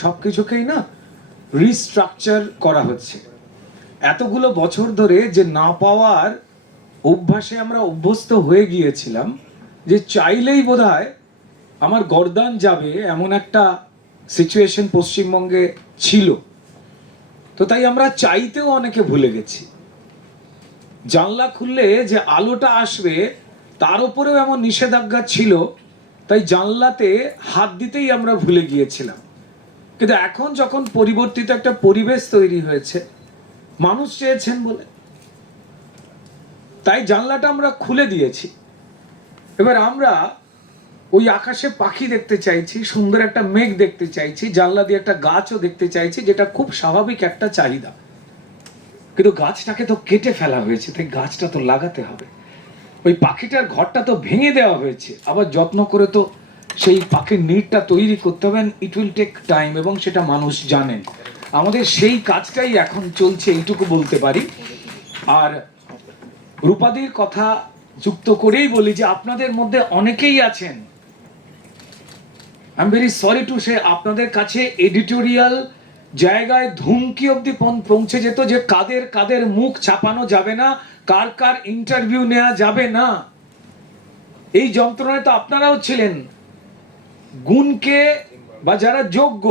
সবকিছুকেই না রিস্ট্রাকচার করা হচ্ছে। এতগুলো বছর ধরে যে না পাওয়ার অভ্যাসে আমরা অভ্যস্ত হয়ে গিয়েছিলাম, যে চাইলেই বোধহয় আমার গর্দান যাবে এমন একটা সিচুয়েশন পশ্চিমবঙ্গে ছিল। তো তাই আমরা চাইতেও অনেকে ভুলে গেছি। জানলা খুললে যে আলোটা আসবে তার উপরেও এমন নিষেধাজ্ঞা ছিল, তাই জানলাতে হাত দিতেই আমরা ভুলে গিয়েছিলাম। কিন্তু এখন যখন পরিবর্তিত একটা পরিবেশ তৈরি হয়েছে, মানুষ চেয়েছেন বলে, তাই জানলাটা আমরা খুলে দিয়েছি। এবার আমরা ওই আকাশে পাখি দেখতে চাইছি, সুন্দর একটা মেঘ দেখতে চাইছি, জানলা দিয়ে একটা গাছও দেখতে চাইছি, যেটা খুব স্বাভাবিক একটা চাহিদা। কিন্তু গাছটাকে তো কেটে ফেলা হয়েছে, তাই গাছটা তো লাগাতে হবে। ওই পাখিটার ঘরটা তো ভেঙে দেওয়া হয়েছে, আবার যত্ন করে তো সেই পাখির নিড়টা তৈরি করতে হবে। ইট উইল টেক টাইম, এবং সেটা মানুষ জানেন। আমাদের সেই কাজটাই এখন চলছে, এইটুকু বলতে পারি। আর রূপাদির কথা যুক্ত করেই বলি যে আপনাদের মধ্যে অনেকেই আছেন, I am very sorry to say, আপনাদের কাছে এডিটোরিয়াল জায়গায় ধুমকি অবধি পৌঁছে যেত যে কাদের কাদের মুখ ছাপানো যাবে না, কার কার ইন্টারভিউ নেওয়া যাবে না। এই যন্ত্রণায় তো আপনারাও ছিলেন। গুণকে বা যারা যোগ্য,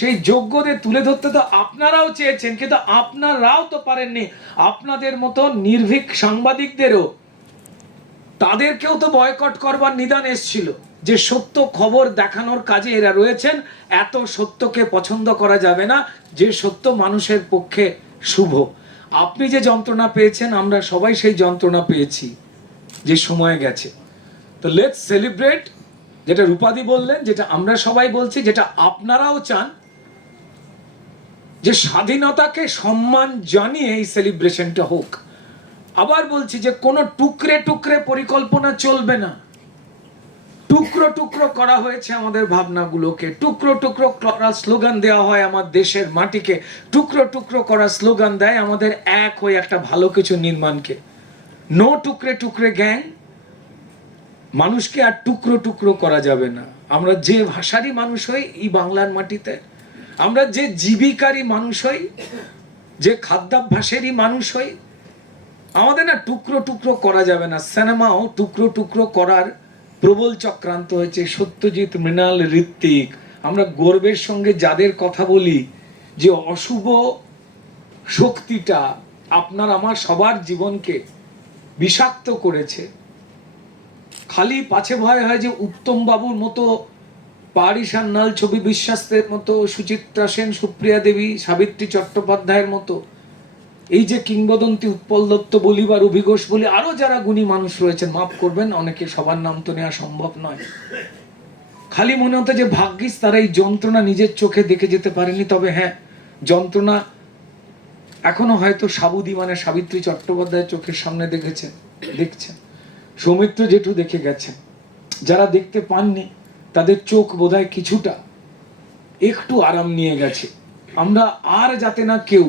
সেই যোগ্যদের তুলে ধরতে তো আপনারাও চেয়েছেন, কিন্তু আপনারাও তো পারেননি। আপনাদের মতো নির্ভীক সাংবাদিকদেরও, তাদেরকেও তো বয়কট করবার নিদান এসেছিল যে সত্য খবর দেখানোর কাজে এরা রয়েছেন। এত সত্যকে পছন্দ করা যাবে না যে সত্য মানুষের পক্ষে শুভ। আপনি যে যন্ত্রণা পেয়েছেন, আমরা সবাই সেই যন্ত্রণা পেয়েছি, যে সময় গেছে। তো লেটস সেলিব্রেট, যেটা রূপাদি বললেন, যেটা আমরা সবাই বলছি, যেটা আপনারাও চান, যে স্বাধীনতাকে সম্মান জানিয়ে এই সেলিব্রেশনটা হোক। আবার বলছি যে কোনো টুকরে টুকরে পরিকল্পনা চলবে না। টুকরো টুকরো করা হয়েছে আমাদের ভাবনাগুলোকে, টুকরো টুকরো করা স্লোগান দেওয়া হয় আমার দেশের মাটিকে, টুকরো টুকরো করা স্লোগান দেয় আমাদের এক হয়ে একটা ভালো কিছু নির্মাণকে। No টুকরে টুকরে gang. মানুষকে আর টুকরো টুকরো করা যাবে না। আমরা যে ভাষারই মানুষ হই এই বাংলার মাটিতে, আমরা যে জীবিকারই মানুষ হই, যে খাদ্যাভ্যাসেরই মানুষ হই, আমাদের না টুকরো টুকরো করা যাবে না। সিনেমাও টুকরো টুকরো করার প্রবল চক্রান্ত হয়েছে। সত্যজিৎ, মৃণাল, ঋত্বিক, আমরা গর্বের সঙ্গে যাদের কথা বলি, যে অশুভ শক্তিটা আপনার আমার সবার জীবনকে বিষাক্ত করেছে। খালি পাছে ভয় হয় যে উত্তম বাবুর মতো, পারি সান্যাল, ছবি বিশ্বাসের মতো, সুচিত্রা সেন, সুপ্রিয়া দেবী, সাবিত্রী চট্টোপাধ্যায়ের মতো, এই যে কিংবদন্তি উৎপল দত্ত বলি বা রবি ঘোষ বলি, আরো যারা গুণী মানুষ রয়েছেন, মাফ করবেন অনেকে, সবার নাম তো নেওয়া সম্ভব নয়। খালি মনে হতো যে ভাগ্যিস তারা এই যন্ত্রণা নিজের চোখে দেখে যেতে পারেনি। তবে হ্যাঁ, যন্ত্রণা এখনো হয়তো সাবুদি মানে সাবিত্রী চট্টোপাধ্যায়ের চোখের সামনে দেখেছেন, দেখছেন, সৌমিত্র জেঠু দেখে গেছেন। যারা দেখতে পাননি তাদের চোখ বোধহয় কিছুটা একটু আরাম নিয়ে গেছে। আমরা আর যাতে না কেউ,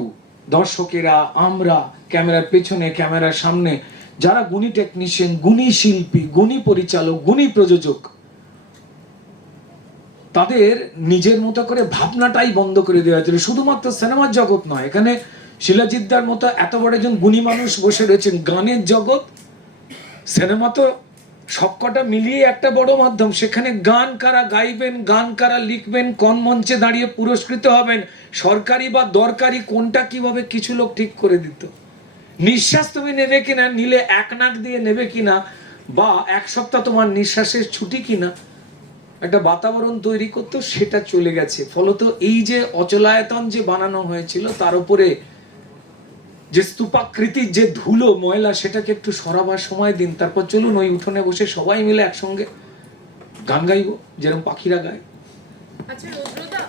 দর্শকেরা, আমরা, ক্যামেরার পেছনে, ক্যামেরার সামনে যারা গুণী টেকনিশিয়ান, গুণী শিল্পী, গুণী পরিচালক, গুণী প্রযোজক, তাদের নিজের মতো করে ভাবনাটাই বন্ধ করে দেওয়া হয়েছিল। শুধুমাত্র সিনেমার জগৎ নয়, এখানে শিলাজিৎদার মতো এত বড় একজন গুণী মানুষ বসে রয়েছেন। গানের জগৎ, সিনেমা তো সবকটা মিলিয়ে একটা বড় মাধ্যম। সেখানে গান কারা গাইবেন, গান কারা লিখবেন, কোন মঞ্চে দাঁড়িয়ে পুরস্কৃত হবেন, সরকারি বা দরকারি কোনটা কিভাবে কিছু লোক ঠিক করে দিত। নিঃশ্বাস তুমি নেবে কিনা, নিলে এক নাক দিয়ে নেবে কিনা, বা এক সপ্তাহ তোমার নিঃশ্বাসের ছুটি কিনা, একটা বাতাবরণ তৈরি করতো, সেটা চলে গেছে। ফলত এই যে অচলায়তন যে বানানো হয়েছিল, তার উপরে যে স্তূপাকৃতির যে ধুলো ময়লা, সেটাকে একটু সরাবার সময় দিন। তারপর চলুন ওই উঠোনে বসে সবাই মিলে একসঙ্গে গান গাইবো, যেরকম পাখিরা গায়। আচ্ছা রুদ্রদা,